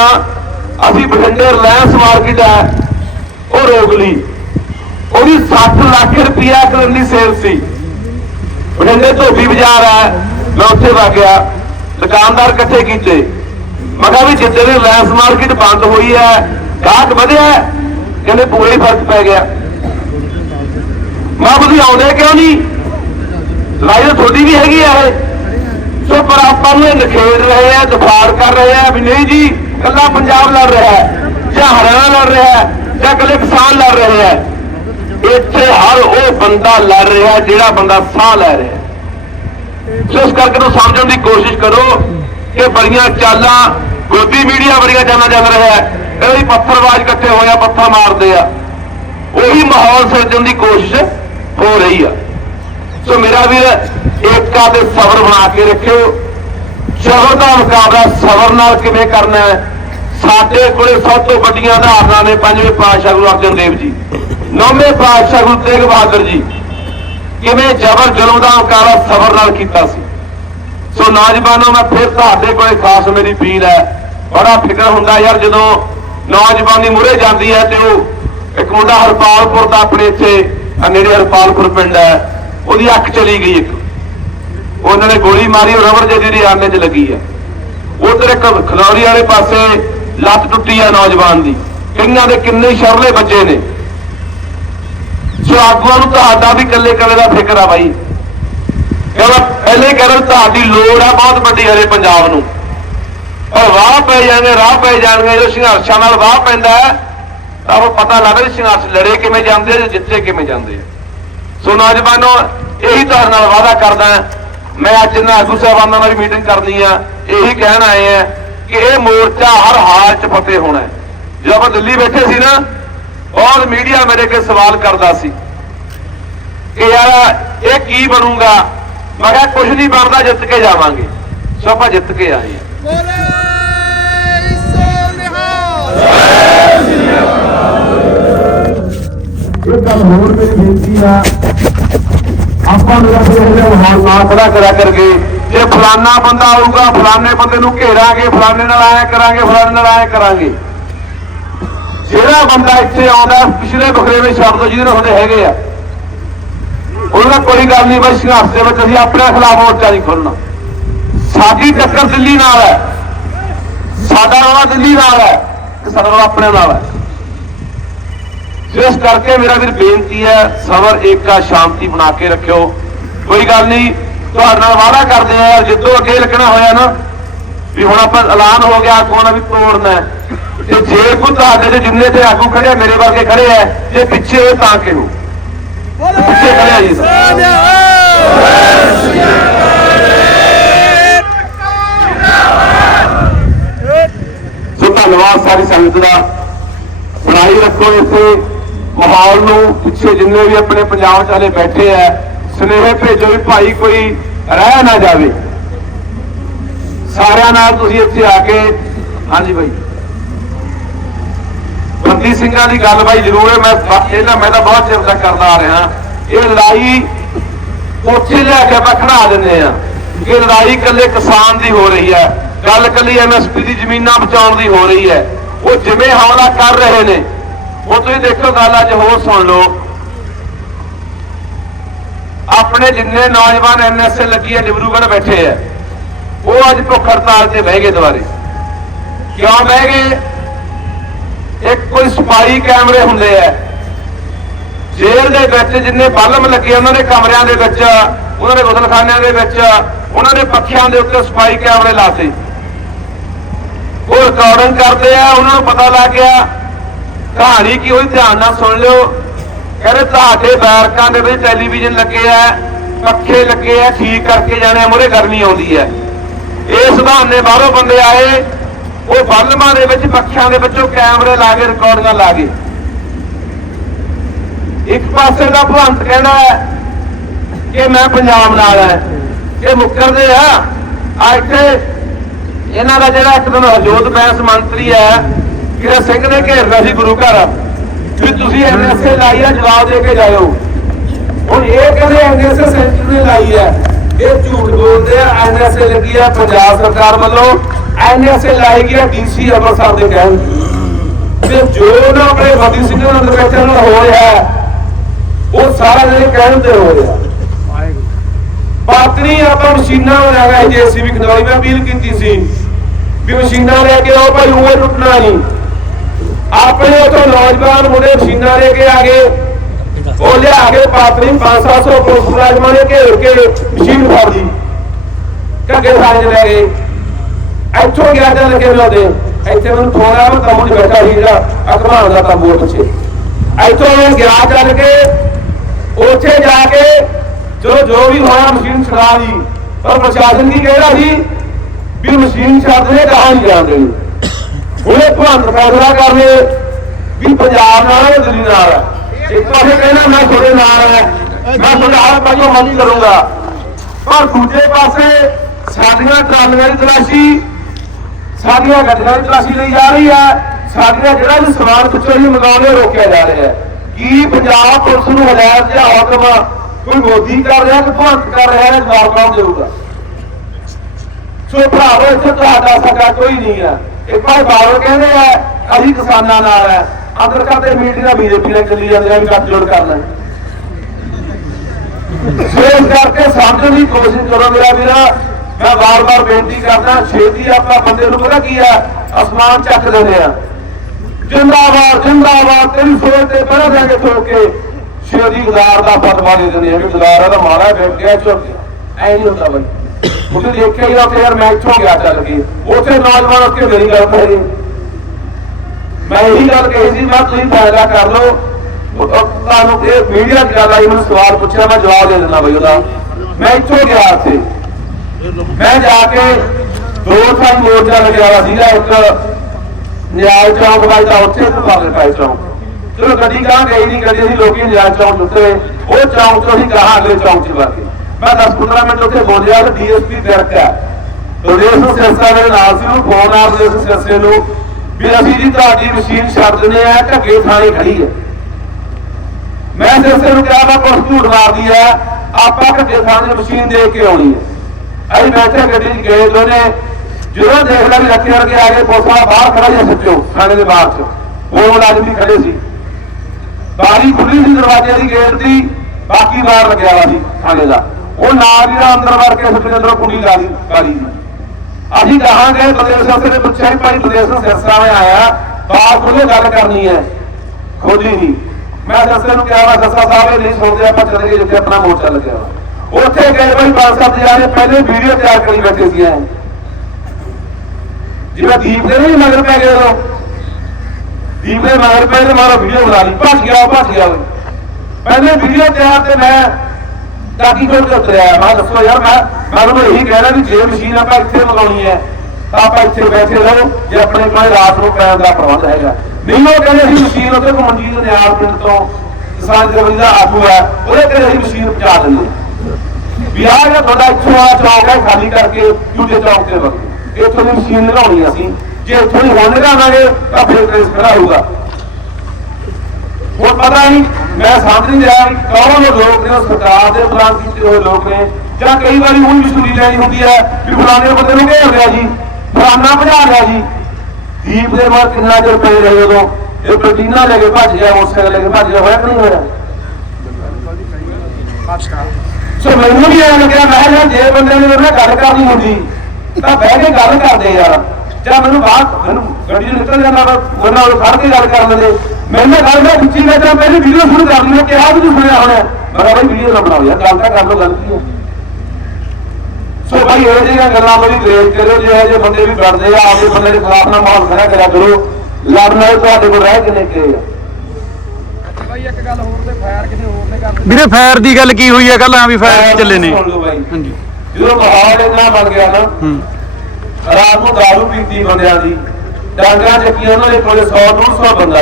ਅਸੀਂ ਬਠਿੰਡੇ ਰਿਲਾਇੰਸ ਮਾਰਕੀਟ ਹੈ, ਉਹ ਰੋਕ ਲਈ। ਉਹਦੀ 60 ਲੱਖ ਰੁਪਇਆ ਕਰਨ ਦੀ ਸੇਲ ਸੀ। ਬਠਿੰਡੇ ਧੋਬੀ ਬਾਜ਼ਾਰ ਹੈ, ਮੈਂ ਉੱਥੇ ਵਗ ਗਿਆ। ਦੁਕਾਨਦਾਰ ਇਕੱਠੇ ਕੀਤੇ। ਮੈਂ ਕਿਹਾ ਵੀ ਜਿੱਦੇ ਦੀ ਰਿਲਾਇੰਸ ਮਾਰਕੀਟ ਬੰਦ ਹੋਈ ਹੈ, ਗਾਹਕ ਵਧਿਆ ਕਹਿੰਦੇ ਪੂਰੇ ਹੀ ਫ਼ਰਕ ਪੈ ਗਿਆ। ਮੈਂ ਤੁਸੀਂ ਆਉਂਦੇ ਕਿਉਂ ਨਹੀਂ? ਲੜਾਈ ਤੁਹਾਡੀ ਵੀ ਹੈਗੀ ਆ ਇਹ। ਸੋ ਪਰ ਆਪਾਂ ਨੂੰ ਇਹ ਨਖੇੜ ਰਹੇ ਆ ਦਫਾੜ ਕਰ ਰਹੇ ਆ ਵੀ ਨਹੀਂ ਜੀ ਕੱਲਾ ਪੰਜਾਬ ਲੜ ਰਿਹਾ ਹੈ, ਜਾਂ ਹਰਿਆਣਾ ਲੜ ਰਿਹਾ ਹੈ, ਜਾਂ ਕੱਲੇ ਕਿਸਾਨ ਲੜ ਰਹੇ ਹੈ। ਇੱਥੇ ਹਰ ਉਹ ਬੰਦਾ ਲੜ ਰਿਹਾ ਜਿਹੜਾ ਬੰਦਾ ਸਾਹ ਲੈ ਰਿਹਾ। ਸੋ ਇਸ ਕਰਕੇ ਨੂੰ ਸਮਝਣ ਦੀ ਕੋਸ਼ਿਸ਼ ਕਰੋ ਕਿ ਬੜੀਆਂ ਚਾਲਾਂ ਗੋਦੀ ਮੀਡੀਆ ਬੜੀਆਂ ਚਾਲਾਂ ਚੱਲ ਰਿਹਾ ਹੈ। ਇਹ ਵੀ ਪੱਥਰਬਾਜ਼ ਇਕੱਠੇ ਹੋਇਆ ਪੱਥਰ ਮਾਰਦੇ ਆ। ਉਹੀ ਮਾਹੌਲ ਸਿਰਜਣ ਦੀ ਕੋਸ਼ਿਸ਼ ਹੋ ਰਹੀ ਆ। ਸੋ ਮੇਰਾ ਵੀਰ, ਏਕਤਾ ਤੇ ਸਬਰ ਬਣਾ ਕੇ ਰੱਖਿਓ। ਸਬਰ ਦਾ ਮੁਕਾਬਲਾ ਸਬਰ ਨਾਲ ਕਿਵੇਂ ਕਰਨਾ ਹੈ? ਸਾਡੇ ਕੋਲੇ ਸਭ ਤੋਂ ਵੱਡੀਆਂ ਉਦਾਹਰਨਾਂ ਨੇ ਪੰਜਵੇਂ ਪਾਤਸ਼ਾਹ ਗੁਰੂ ਅਰਜਨ ਦੇਵ ਜੀ। ਨੌਵੇਂ ਪਾਤਸ਼ਾਹ ਗੁਰੂ ਤੇਗ ਬਹਾਦਰ ਜੀ। ਕਿਵੇਂ ਜ਼ਬਰ ਜ਼ੁਲਮ ਦਾ ਮੁਕਾਬਲਾ ਸਬਰ ਨਾਲ ਕੀਤਾ ਸੀ। ਸੋ ਨੌਜਵਾਨੋ, ਮੈਂ ਫਿਰ ਤੁਹਾਡੇ ਕੋਲੇ ਖਾਸ ਮੇਰੀ ਅਪੀਲ ਹੈ। ਬੜਾ ਫਿਕਰ ਹੁੰਦਾ ਯਾਰ ਜਦੋਂ ਨੌਜਵਾਨੀ ਮੁਰੇ ਜਾਂਦੀ ਹੈ ਤੇ ਉਹ ਇੱਕ ਮੁੰਡਾ ਹਰਪਾਲਪੁਰ ਦਾ ਆਪਣੇ ਇੱਥੇ ਨੇੜੇ ਹਰਪਾਲਪੁਰ ਪਿੰਡ ਹੈ। ਉਹਦੀ ਅੱਖ ਚਲੀ ਗਈ ਇੱਕ। ਉਹਨਾਂ ਨੇ ਗੋਲੀ ਮਾਰੀ, ਉਹ ਰਬੜ ਜਿਹੀ ਦੀ ਆਨੇ 'ਚ ਲੱਗੀ ਹੈ। ਉਧਰ ਇੱਕ ਖਲੌਰੀ ਵਾਲੇ ਪਾਸੇ ਲੱਤ ਟੁੱਟੀ ਆ ਨੌਜਵਾਨ ਦੀ। ਕਈਆਂ ਦੇ ਕਿੰਨੇ ਸ਼ਰਲੇ ਬੱਚੇ ਨੇ। ਸੋ ਆਗੂਆਂ ਨੂੰ ਤੁਹਾਡਾ ਵੀ ਇਕੱਲੇ ਇਕੱਲੇ ਦਾ ਫਿਕਰ ਆ ਬਾਈ। ਕਹਿੰਦਾ, ਪਹਿਲੇ ਕਰਨ ਤੁਹਾਡੀ ਲੋੜ ਆ ਬਹੁਤ ਵੱਡੀ ਹਰੇ ਪੰਜਾਬ ਨੂੰ। ਪਰ ਵਾਹ ਪੈ ਜਾਣਗੇ, ਰਾਹ ਪੈ ਜਾਣਗੇ, ਜਦੋਂ ਸੰਘਰਸ਼ਾਂ ਨਾਲ ਵਾਹ ਪੈਂਦਾ ਤਾਂ ਉਹ ਪਤਾ ਲੱਗਦਾ ਸੰਘਰਸ਼ ਲੜੇ ਕਿਵੇਂ ਜਾਂਦੇ ਆ ਤੇ ਜਿੱਤੇ ਕਿਵੇਂ ਜਾਂਦੇ ਆ। ਸੋ ਨੌਜਵਾਨੋ, ਇਹੀ ਤੁਹਾਡੇ ਨਾਲ ਵਾਅਦਾ ਕਰਦਾ ਮੈਂ ਅੱਜ ਇਹਨਾਂ ਆਗੂ ਸਾਹਿਬਾਨਾਂ ਨਾਲ ਵੀ ਮੀਟਿੰਗ ਕਰਨੀ ਆ, ਇਹੀ ਕਹਿਣ ਆਏ ਆ ਕਿ ਇਹ ਮੋਰਚਾ ਹਰ ਹਾਲ 'ਚ ਫਤਿਹ ਹੋਣਾ ਹੈ। ਜਦੋਂ ਆਪਾਂ ਦਿੱਲੀ ਬੈਠੇ ਸੀ ਨਾ ਬਹੁਤ ਮੀਡੀਆ ਮੇਰੇ ਕੇ ਸਵਾਲ ਕਰਦਾ ਸੀ। ਕਿ ਯਾਰ, ਇਹ ਕੀ ਬਣੂਗਾ? ਮੈਂ ਕਿਹਾ ਕੁਝ ਨਹੀਂ ਬਣਦਾ, ਜਿੱਤ ਕੇ ਜਾਵਾਂਗੇ। ਸੋ ਆਪਾਂ ਜਿੱਤ ਕੇ ਆਏ ਹਾਂ। ਬੋਲੇ ਇਹ ਗੱਲ ਹੋਰ ਮੇਰੀ ਬੇਨਤੀ ਆ। ਆਪਾਂ ਨੂੰ ਇਹ ਜਿਹਾ ਨਾ ਖੜਾ ਕਰਿਆ ਜੇ ਫਲਾਨਾ ਬੰਦਾ ਆਊਗਾ, ਫਲਾਨੇ ਬੰਦੇ ਨੂੰ ਘੇਰਾਂਗੇ, ਫਲਾਨੇ ਨਾਲ ਆਇਆ ਕਰਾਂਗੇ, ਫਲਾਨੇ ਨਾਲ ਆਇਆ ਕਰਾਂਗੇ। ਜਿਹੜਾ ਬੰਦਾ ਇੱਥੇ ਆਉਂਦਾ, ਪਿਛਲੇ ਬਖਰੇਵੇਂ ਸ਼ਬਦ ਜਿਹਦੇ ਨਾਲ ਹੁੰਦੇ ਹੈਗੇ ਆ। ਉਹਨਾਂ ਨਾਲ ਕੋਈ ਗੱਲ ਨਹੀਂ ਬਈ, ਸੰਘਰਸ਼ ਦੇ ਵਿੱਚ ਅਸੀਂ ਆਪਣੇ ਖਿਲਾਫ ਮੋਰਚਾ ਨਹੀਂ ਖੋਲਣਾ ਸਾਡੀ ਟੱਕਰ ਦਿੱਲੀ ਨਾਲ ਹੈ। ਸਾਡਾ ਰੌਲਾ ਦਿੱਲੀ ਨਾਲ ਹੈ ਤੇ ਸਾਡਾ ਰੌਲਾ ਆਪਣੇ ਨਾਲ ਹੈ। ਜਿਸ ਕਰਕੇ ਮੇਰਾ ਵੀਰ ਬੇਨਤੀ ਹੈ, ਸਬਰ ਏਕਾ ਸ਼ਾਂਤੀ ਬਣਾ ਕੇ ਰੱਖਿਓ। ਕੋਈ ਗੱਲ ਨਹੀਂ ਤੁਹਾਡੇ ਨਾਲ ਵਾਅਦਾ ਕਰਦੇ ਆ ਜਿੱਦੋਂ ਅੱਗੇ ਲੱਗਣਾ ਹੋਇਆ ਨਾ ਵੀ ਹੁਣ ਆਪਾਂ ਐਲਾਨ ਹੋ ਗਿਆ ਕੋਣ ਵੀ ਤੋੜਨਾ ਹੈ। ਤੇ ਜੇ ਕੋਈ ਤੁਹਾਡੇ ਦੇ ਜਿੰਨੇ ਤੇ ਆਗੂ ਖੜੇ ਮੇਰੇ ਵਰਗੇ ਖੜੇ ਆ ਜੇ ਪਿੱਛੇ ਹੋਏ ਤਾਂ ਕਿਹੋ ਪਿੱਛੇ ਖੜਿਆ ਜੀ। ਸੋ ਧੰਨਵਾਦ ਸਾਰੀ ਸੰਗਤ ਦਾ। ਬਣਾਈ ਰੱਖੋ ਇੱਥੇ ਮਾਹੌਲ ਨੂੰ ਪਿੱਛੇ ਜਿੰਨੇ ਵੀ ਆਪਣੇ ਪੰਜਾਬ ਚ ਹਲੇ ਬੈਠੇ ਆ ਸੁਨੇਹੇ ਭੇਜੋ ਵੀ ਭਾਈ ਕੋਈ ਰਹਿ ਨਾ ਜਾਵੇ। ਸਾਰਿਆਂ ਨਾਲ ਤੁਸੀਂ ਇੱਥੇ ਆ ਕੇ, ਹਾਂਜੀ ਭਾਈ ਬੰਦੀ ਸਿੰਘਾਂ ਦੀ ਗੱਲ ਬਾਈ ਜ਼ਰੂਰ ਹੈ, ਮੈਂ ਬ- ਇਹਨਾਂ, ਮੈਂ ਤਾਂ ਬਹੁਤ ਚਿਰ ਦਾ ਕਰਦਾ ਆ ਰਿਹਾ। ਇਹ ਲੜਾਈ ਉੱਥੇ ਲੈ ਕੇ ਆਪਾਂ ਖੜਾ ਦਿੰਦੇ ਆ ਇਹ ਲੜਾਈ ਇਕੱਲੇ ਕਿਸਾਨ ਦੀ ਹੋ ਰਹੀ ਹੈ। ਗੱਲ ਇਕੱਲੀ ਐਮਐਸਪੀ ਦੀ ਜ਼ਮੀਨਾਂ ਬਚਾਉਣ ਦੀ ਹੋ ਰਹੀ ਹੈ। ਉਹ ਜਿਵੇਂ ਹਮਲਾ ਕਰ ਰਹੇ ਨੇ, ਉਹ ਤੁਸੀਂ ਦੇਖੋ ਗੱਲ ਅੱਜ ਹੋਰ ਸੁਣ ਲਓ। ਆਪਣੇ ਜਿੰਨੇ ਨੌਜਵਾਨ ਐਨਐਸਏ ਲੱਗੀ ਹੈ ਡਿਬਰੂਗੜ੍ਹ ਬੈਠੇ ਆ ਉਹ ਅੱਜ ਭੁੱਖ ਹੜਤਾਲ ਤੇ ਬਹਿ ਗਏ ਦੁਬਾਰੇ। ਕਿਉਂ ਬਹਿ ਗਏ? ਇੱਕ ਕੋਈ ਸਪਾਈ ਕੈਮਰੇ ਹੁੰਦੇ ਆ ਜੇਲ੍ਹ ਦੇ ਵਿੱਚ ਜਿੰਨੇ ਬਲਮ ਲੱਗੇ ਉਹਨਾਂ ਦੇ ਕਮਰਿਆਂ ਦੇ ਵਿੱਚ, ਉਹਨਾਂ ਦੇ ਗੁਸਲਖਾਨਿਆਂ ਦੇ ਵਿੱਚ, ਉਹਨਾਂ ਦੇ ਪੱਖਿਆਂ ਦੇ ਉੱਤੇ ਸਪਾਈ ਕੈਮਰੇ ਲਾਤੇ। ਉਹ ਰਿਕਾਰਡਿੰਗ ਕਰਦੇ ਆ, ਉਹਨਾਂ ਨੂੰ ਪਤਾ ਲੱਗ ਗਿਆ। ਕਹਾਣੀ ਕੀ ਹੋਈ? ਧਿਆਨ ਨਾਲ ਸੁਣ ਲਿਓ। ਕਹਿੰਦੇ ਤੁਹਾਡੇ ਬੈਰਕਾਂ ਦੇ ਵਿੱਚ ਟੈਲੀਵਿਜ਼ਨ ਲੱਗੇ ਆ, ਪੱਖੇ ਲੱਗੇ ਆ, ਠੀਕ ਕਰਕੇ ਜਾਣੇ ਮੂਹਰੇ ਗਰਮੀ ਆਉਂਦੀ ਹੈ ਇਸ ਬਹਾਨੇ ਬਾਹਰੋਂ ਬੰਦੇ ਆਏ, ਉਹ ਬਲਮਾਂ ਦੇ ਵਿੱਚ, ਪੱਖਿਆਂ ਦੇ ਵਿੱਚੋਂ ਕੈਮਰੇ ਲਾ ਕੇ ਰਿਕਾਰਡਿੰਗਾਂ ਲਾ ਗਏ ਇੱਕ ਪਾਸੇ ਦਾ ਭਗਵੰਤ ਕਹਿੰਦਾ ਹੈ ਕਿ ਮੈਂ ਪੰਜਾਬ ਨਾਲ ਹੈ, ਇਹ ਮੁੱਕਰਦੇ ਆ। ਆ ਇੱਥੇ ਇਹਨਾਂ ਦਾ ਜਿਹੜਾ ਇੱਕ ਦਿਨ ਹਰਜੋਤ ਬੈਂਸ ਮੰਤਰੀ ਹੈ ਕਿਹੜਾ ਸਿੰਘ ਨੇ ਘੇਰਦਾ ਸੀ ਗੁਰੂ ਘਰ। ਵੀ ਤੁਸੀਂ ਐਨਐਸਏ ਲਾਈ ਆ, ਜਵਾਬ ਦੇ ਕੇ ਜਾਇਓ। ਹੁਣ ਇਹ ਕਹਿੰਦੇ ਐਨਐਸਏ ਸੈਂਟਰ ਨੇ ਲਾਈ ਹੈ ਇਹ ਝੂਠ ਬੋਲਦੇ ਆ ਐਨਐਸਏ ਲੱਗੀ ਆ ਪੰਜਾਬ ਸਰਕਾਰ ਵੱਲੋਂ। ਐਨਐਸਏ ਲਾਈ ਗਈ ਡੀਸੀ ਅੰਮ੍ਰਿਤਸਰ ਦੇ ਕਹਿਣ। ਤੇ ਜੋ ਨਾ ਆਪਣੇ ਮੋਦੀ ਸਿੰਘ ਨਾਲ ਬੈਠੇ ਨਾਲ ਹੋ ਰਿਹਾ ਉਹ ਸਾਰਾ ਜਿਹੜੇ ਕਹਿਣ ਤੇ ਹੋ ਰਿਹਾ ਪਾਤਰੀ ਆਪਾਂ ਮਸ਼ੀਨਾਂ ਲਗਾ ਜੇਸੀਬੀ ਖਨਵਾਈ ਮੈਂ ਅਪੀਲ ਕੀਤੀ ਸੀ। ਵੀ ਮਸ਼ੀਨਾਂ ਲੈ ਕੇ ਆਓ, ਭਾਈ, ਉਹ ਟੁੱਟਣਾ ਨਹੀਂ। ਆਪਣੇ ਉਥੋਂ ਨੌਜਵਾਨ ਮੁੰਡੇ ਮਸ਼ੀਨਾਂ ਲੈ ਕੇ ਆ ਗਏ। ਉਹ ਲਿਆ ਕੇ ਪਾਤਰੀ 500 ਪੁਲਿਸ ਮੁਲਾਜ਼ਮਾਂ ਨੇ ਘੇਰ ਕੇ ਮਸ਼ੀਨ ਫੜ ਲਈ। ਕੱਗੇ ਸਾਰੇ ਲੈ ਗਏ। ਇੱਥੋਂ ਗਿਆ ਤਾਂ ਲੱਗੇ ਲਾਉਂਦੇ ਇੱਥੇ ਮੈਨੂੰ ਥੋੜਾ ਮੈਂ ਕੰਮ ਨਹੀਂ ਬੈਠਾ ਸੀ ਜਿਹੜਾ ਅਖਬਾਰ ਦਾ ਕੰਮ ਪਿੱਛੇ। ਇੱਥੋਂ ਮੈਂ ਗਿਆ ਚੱਲ ਕੇ, ਉੱਥੇ ਜਾ ਕੇ ਜੋ ਜੋ ਵੀ ਹੋਇਆ ਮਸ਼ੀਨ ਛੁਡਾ ਲਈ। ਪਰ ਪ੍ਰਸ਼ਾਸਨ ਕੀ ਕਹਿ ਰਿਹਾ ਸੀ? ਵੀ ਮਸ਼ੀਨ ਛੱਡ ਦੇ ਕਹਾਂ ਨਹੀਂ ਜਾਣ ਦੇਣੀ ਉਹਨੇ ਭੰਤ ਫੈਸਲਾ ਕਰ ਲਏ ਵੀ ਪੰਜਾਬ ਨਾਲ ਹੈ ਦਿੱਲੀ ਨਾਲ। ਹੈ ਇੱਕ ਪਾਸੇ ਕਹਿੰਦਾ ਮੈਂ ਤੁਹਾਡੇ ਨਾਲ ਹੈ, ਮੈਂ ਤੁਹਾਡਾ ਹਰ ਪਾਸੋਂ ਮਦਦ ਕਰੂੰਗਾ। ਪਰ ਦੂਜੇ ਪਾਸੇ ਸਾਡੀਆਂ ਟਰਾਲੀਆਂ ਦੀ ਤਲਾਸ਼ੀ, ਸਾਡੀਆਂ ਗੱਡੀਆਂ ਦੀ ਤਲਾਸ਼ੀ ਲਈ ਜਾ ਰਹੀ ਹੈ, ਸਾਡੀਆਂ ਜਿਹੜਾ ਵੀ ਸਮਾਨ ਪਿੱਛੋਂ ਹੀ ਮੰਗਾਉਣੇ ਰੋਕਿਆ ਜਾ ਰਿਹਾ ਹੈ। ਕੀ ਪੰਜਾਬ ਪੁਲਿਸ ਨੂੰ ਹਦਾਇਤ ਜਾਂ ਹੁਕਮ ਕੋਈ ਮੋਦੀ ਕਰ ਰਿਹਾ ਕਿ ਭਗਤ ਕਰ ਰਿਹਾ ਹੈ ਜਵਾਬ ਕੌਣ ਦੇਊਗਾ। ਸੋ ਭਰਾਵੋ, ਇੱਥੇ ਤੁਹਾਡਾ ਸਾਡਾ ਕੋਈ ਨਹੀਂ ਹੈ। ਇੱਕ ਭਾਈ ਬਾਬਰ ਕਹਿੰਦੇ ਆ, ਅਸੀਂ ਕਿਸਾਨਾਂ ਨਾਲ ਹੈ ਅੰਦਰ ਕਰਦੇ ਮੀਟਿੰਗਾਂ ਬੀਜੇਪੀ ਨਾਲ ਚੱਲੀ ਜਾਂਦੀਆਂ ਵੀ ਗੱਠ ਜੋੜ ਕਰਨਾ ਸੋ ਇਸ ਕਰਕੇ ਸਮਝਣ ਦੀ ਕੋਸ਼ਿਸ਼ ਕਰੋ ਮੇਰਾ ਵੀਰਾ, ਮੈਂ ਵਾਰ-ਵਾਰ ਬੇਨਤੀ ਕਰਦਾ, ਛੇਤੀ ਆਪਾਂ ਬੰਦੇ ਨੂੰ ਪਤਾ ਕੀ ਆ, ਅਸਮਾਨ ਚੱਕ ਦਿੰਦੇ ਆ। ਜਿੰਦਾਬਾਦ ਜਿੰਦਾਬਾਦ, ਤੇਰੀ ਸੋਚ ਤੇ ਪਹਿਲਾਂ ਜਾ ਕੇ ਠੋਕ ਕੇ ਸ਼ੇਰੀ ਗੁਜ਼ਾਰ ਦਾ ਫਤਵਾ ਦੇ ਦਿੰਦੇ ਆ ਵੀ ਗੁਜ਼ਾਰਾ ਦਾ ਮਾਰਾ ਬੈਠ ਗਿਆ ਚੁੱਕ ਐ ਨਹੀਂ ਹੁੰਦਾ ਬਈ। ਉੱਥੇ ਦੇਖਿਆ ਹੀ ਉੱਥੇ ਯਾਰ ਮੈਂ ਇੱਥੋਂ ਗਿਆ ਚੱਲ ਕੇ। ਉੱਥੇ ਨੌਜਵਾਨ ਉੱਥੇ ਮੇਰੀ ਗੱਲ ਕਰੀ ਮੈਂ ਇਹੀ ਗੱਲ ਕਹੀ ਸੀ, ਮੈਂ ਤੁਸੀਂ ਫਾਇਦਾ ਕਰ ਲਓ। ਤੁਹਾਨੂੰ ਇਹ ਮੀਡੀਆ ਦੀ ਗੱਲ ਆਈ, ਮੈਨੂੰ ਸਵਾਲ ਪੁੱਛਿਆ, ਮੈਂ ਜਵਾਬ ਦੇ ਦਿੰਦਾ ਬਈ ਉਹਦਾ। ਮੈਂ ਇੱਥੋਂ ਗਿਆ ਸੀ ਮੈਂ ਜਾ ਕੇ ਦੋ ਸਾਲ ਮੋਰਚਾ ਲਗਿਆ ਹੋਇਆ ਸੀਗਾ, ਇੱਕ ਨਿਆਲ ਚੌਂਕ ਵੱਜਦਾ ਉੱਥੇ ਤੋਂ ਪਾਗਲ ਪਾਈ ਚੌਂਕ। ਚਲੋ ਗੱਡੀ ਗਾਂ ਗਈ ਨਹੀਂ ਗੱਡੀ ਅਸੀਂ ਲੋਕੀ ਨਿਆਲ ਚੌਂਕ ਦੇ ਉੱਤੇ, ਉਹ ਚੌਂਕ ਤੋਂ ਹੀ ਗਾਂ ਅਗਲੇ ਚੌਂਕ 'ਚ ਵਗ ਮੈਂ 10-15 ਮਿੰਟ ਉੱਥੇ ਬੋਲਿਆ ਤੇ ਡੀਐਸਪੀ ਵਿਰਕ ਆ ਪ੍ਰਦੇਸ਼ ਨੂੰ ਸਿਰਸਾ ਮੇਰੇ ਨਾਲ ਸੀ ਉਹ ਫੋਨ ਆ ਪ੍ਰਦੇਸ਼ ਸਿਰਸੇ ਨੂੰ ਵੀ ਅਸੀਂ ਜੀ ਤੁਹਾਡੀ ਮਸ਼ੀਨ ਛੱਡ ਦਿੰਦੇ ਆ ਢੱਕੇ ਥਾਣੇ ਖੜੀ ਹੈ। ਮੈਂ ਸਿਰਸੇ ਨੂੰ ਕਿਹਾ, ਮੈਂ ਪੁਲਿਸ ਝੂਠ ਮਾਰਦੀ ਆ ਆਪਾਂ ਢੱਕੇ ਥਾਣੇ ਮਸ਼ੀਨ ਦੇ ਕੇ ਆਉਣੀ ਹੈ। ਅਸੀਂ ਬੈਠੇ ਗੱਡੀ 'ਚ ਗਏ, ਦੋਨੇ ਜਦੋਂ ਦੇਖ ਲਿਆ ਵੀ ਰੱਖੇ ਵਰਗੇ ਆ ਗਏ, ਪੁਲਿਸ ਬਾਹਰ ਖੜਾ ਜਾਂ ਸੱਚੋ ਥਾਣੇ ਦੇ ਬਾਹਰ 'ਚ। ਉਹ ਮੁਲਾਜ਼ਮ ਵੀ ਖੜੇ ਸੀ। ਬਾਰੀ ਖੁੱਲੀ ਸੀ ਦਰਵਾਜ਼ੇ ਦੀ ਗੇਟ ਦੀ, ਬਾਕੀ ਬਾਹਰ ਲੱਗਿਆ ਵਾ ਸੀ ਥਾਣੇ ਦਾ। ਉਹ ਨਾਲ ਜਿਹੜਾ ਅੰਦਰ ਵੜ ਕੇ ਸੁਪਨੇ ਕੁੰਡੀ ਲਾ ਦੀ ਬਾਰੀ ਅਸੀਂ ਕਹਾਂਗੇ, ਬਲਦੇਵ ਸਿੰਘ ਨੇ ਪੁੱਛਿਆ ਭਾਈ ਬਲਦੇਵ ਸਿੰਘ ਸਿਰਸਾ ਨੇ ਆਇਆ ਬਾਹਰ ਖੁੱਲੇ ਗੱਲ ਕਰਨੀ ਹੈ। ਖੋਜੀ ਨਹੀਂ। ਮੈਂ ਸੱਸੇ ਨੂੰ ਕਿਹਾ ਵਾ ਸੱਸਾ ਸਾਹਿਬ ਇਹ ਨਹੀਂ ਸੁਣਦੇ, ਆਪਾਂ ਚਲੇ ਗਏ ਜਿੱਥੇ ਆਪਣਾ ਮੋਰਚਾ ਲੱਗਿਆ ਵਾ। ਉੱਥੇ ਗਏ ਭਾਈ ਪੰਜ ਸੱਤ ਜਾਣੇ, ਪਹਿਲੇ ਵੀਡੀਓ ਤਿਆਰ ਕਰੀ ਬੈਠੇ ਸੀ ਐ। ਜਿਵੇਂ ਦੀਪ ਦੇ ਨਹੀਂ ਮਗਰ ਪੈ ਗਏ ਉਹ। ਦੀਪ ਦੇ ਮਗਰ ਪੈ ਤੇ ਮਾਰੋ ਵੀਡੀਓ ਬਣਾ ਲਈ। ਭੱਜ ਗਿਆ ਭੱਜ ਗਿਆ ਪਹਿਲੇ ਵੀਡੀਓ ਤਿਆਰ ਤੇ ਮੈਂ ਕਾਕੀ ਕੋਲ ਤੇ ਮੈਂ ਦੱਸੋ ਯਾਰ, ਮੈਂ ਮੈਂ ਉਹਨੂੰ ਇਹੀ ਕਹਿਣਾ ਵੀ ਜੇ ਮਸ਼ੀਨ ਆਪਾਂ ਇੱਥੇ ਮੰਗਾਉਣੀ ਹੈ, ਤਾਂ ਆਪਾਂ ਇੱਥੇ ਬੈਠੇ ਰਹੋ, ਜੇ ਆਪਣੇ ਕੋਲ ਰਾਤ ਨੂੰ ਪੈਣ ਦਾ ਪ੍ਰਬੰਧ ਹੈਗਾ। ਨਹੀਂ, ਉਹ ਕਹਿੰਦੇ ਅਸੀਂ ਮਸ਼ੀਨ ਉੱਥੇ ਕਮੰਜੀ ਨਿਆਲ ਪਿੰਡ ਤੋਂ ਕਿਸਾਨ ਜਰਮਨੀ ਦਾ ਆਗੂ ਹੈ, ਉਹਦੇ ਕਹਿੰਦੇ ਅਸੀਂ ਮਸ਼ੀਨ ਪਹੁੰਚਾ ਦਿੰਦੇ ਵੀ ਆਹ ਜਿਹੜਾ ਤੁਹਾਡਾ ਇੱਥੋਂ ਆ ਚੌਕ ਹੈ, ਖਾਲੀ ਕਰਕੇ ਦੂਜੇ ਚੌਕ ਤੇ ਵਗ ਇੱਥੋਂ ਦੀ ਮਸ਼ੀਨ ਲਗਾਉਣੀ ਅਸੀਂ। ਜੇ ਇੱਥੋਂ ਦੀ ਹੁਣ ਲਗਾਵਾਂਗੇ ਤਾਂ ਫਿਰ ਕੇਸ ਖੜਾ ਹੋਊਗਾ। ਹੁਣ ਪਤਾ ਨਹੀਂ ਮੈਂ ਸਮਝ ਨਹੀਂ ਰਿਹਾ ਕੌਣ ਉਹ ਲੋਕ ਨੇ, ਉਹ ਸਰਕਾਰ ਦੇ ਪਲਾਨ ਕੀਤੇ ਹੋਏ ਲੋਕ ਨੇ, ਜਾਂ ਕਈ ਵਾਰੀ ਉਹੀ ਵਸੂਲੀ ਲੈਣੀ ਹੁੰਦੀ ਹੈ ਵੀ ਫਲਾਣੇ ਬੰਦੇ ਨੂੰ ਘੇਰ ਲਿਆ ਜੀ, ਫਲਾਣਾ ਭਜਾ ਲਿਆ ਜੀ। ਦੀਪ ਦੇ ਬਾਅਦ ਕਿੰਨਾ ਚਿਰ ਪਏ ਰਹੇ ਉਦੋਂ? ਇਹ ਪਲਟੀਨਾ ਲੈ ਕੇ ਭੱਜ ਗਿਆ, ਮੋਟਰਸਾਈਕਲ ਲੈ ਕੇ ਭੱਜ ਗਿਆ, ਹੋਇਆ ਕਿ ਨਹੀਂ ਹੋਇਆ? ਸੋ ਮੈਨੂੰ ਵੀ ਐਂ ਲੱਗਿਆ, ਮੈਂ ਕਿਹਾ ਜੇ ਬੰਦੇ ਨੇ ਮੇਰੇ ਨਾਲ ਗੱਲ ਕਰਨੀ ਹੁੰਦੀ, ਤਾਂ ਬਹਿ ਕੇ ਗੱਲ ਕਰਦੇ ਯਾਰ। ਜਾਂ ਮੈਨੂੰ ਬਾਹਰ, ਮੈਨੂੰ ਗੱਡੀ ਚੋਂ ਨਿਕਲ ਜਾਂਦਾ ਵਾ ਮੇਰੇ ਨਾਲ ਖੜ ਕੇ ਗੱਲ ਕਰ ਲੈਂਦੇ। ਮੈਨੂੰ ਨਾ ਗੱਲ ਮੈਂ ਉੱਚੀ ਮੈਂ ਤਾਂ ਪਹਿਲੀ ਵੀਡੀਓ ਸ਼ੁਰੂ ਕਰ ਲਈ ਕਿਹਾ ਵੀ ਤੂੰ ਸੁਣਿਆ ਹੋਣਾ। ਮੈਂ ਕਿਹਾ ਬਈ ਵੀਡੀਓ ਨਾ ਬਣਾਓ ਯਾਰ ਗੱਲ ਤਾਂ ਕਰ ਲਓ ਗੱਲ ਕੀ ਹੈ। ਸੋ ਭਾਈ ਇਹ ਜਿਹੀਆਂ ਗੱਲਾਂ ਮੇਰੀ ਦੇਖ ਕਰੋ ਜੇ ਇਹ ਜਿਹੇ ਬੰਦੇ ਵੀ ਲੜਦੇ ਆ ਆਪਦੇ ਬੰਦੇ ਦੇ ਖਿਲਾਫ ਨਾ ਮਾਹੌਲ ਖੜਾ ਕਰਿਆ ਕਰੋ। ਲੜਨਾ ਤੁਹਾਡੇ ਕੋਲ ਰਹਿ ਕਿਨੇ ਕੇ ਆ? ਬਾਈ ਇੱਕ ਗੱਲ ਹੋਰ ਤੇ ਫਾਇਰ ਕਿਸੇ ਹੋਰ ਨੇ ਕਰ ਵੀਰੇ ਫਾਇਰ ਦੀ ਗੱਲ ਕੀ ਹੋਈ ਹੈ? ਕੱਲ ਆ ਵੀ ਫਾਇਰ ਚੱਲੇ ਨੇ। ਹਾਂਜੀ। ਜਦੋਂ ਮਾਹੌਲ ਇੰਨਾ ਬਣ ਗਿਆ ਨਾ ਹੂੰ। ਰਾਤ ਨੂੰ ਦਾਰੂ ਪੀਤੀ ਬੰਦਿਆਂ ਦੀ। ਡਾਂਗਾ ਚੱਕੀਆਂ ਉਹਨਾਂ ਦੇ ਕੋਲੇ 100 200 ਬੰਦਾ।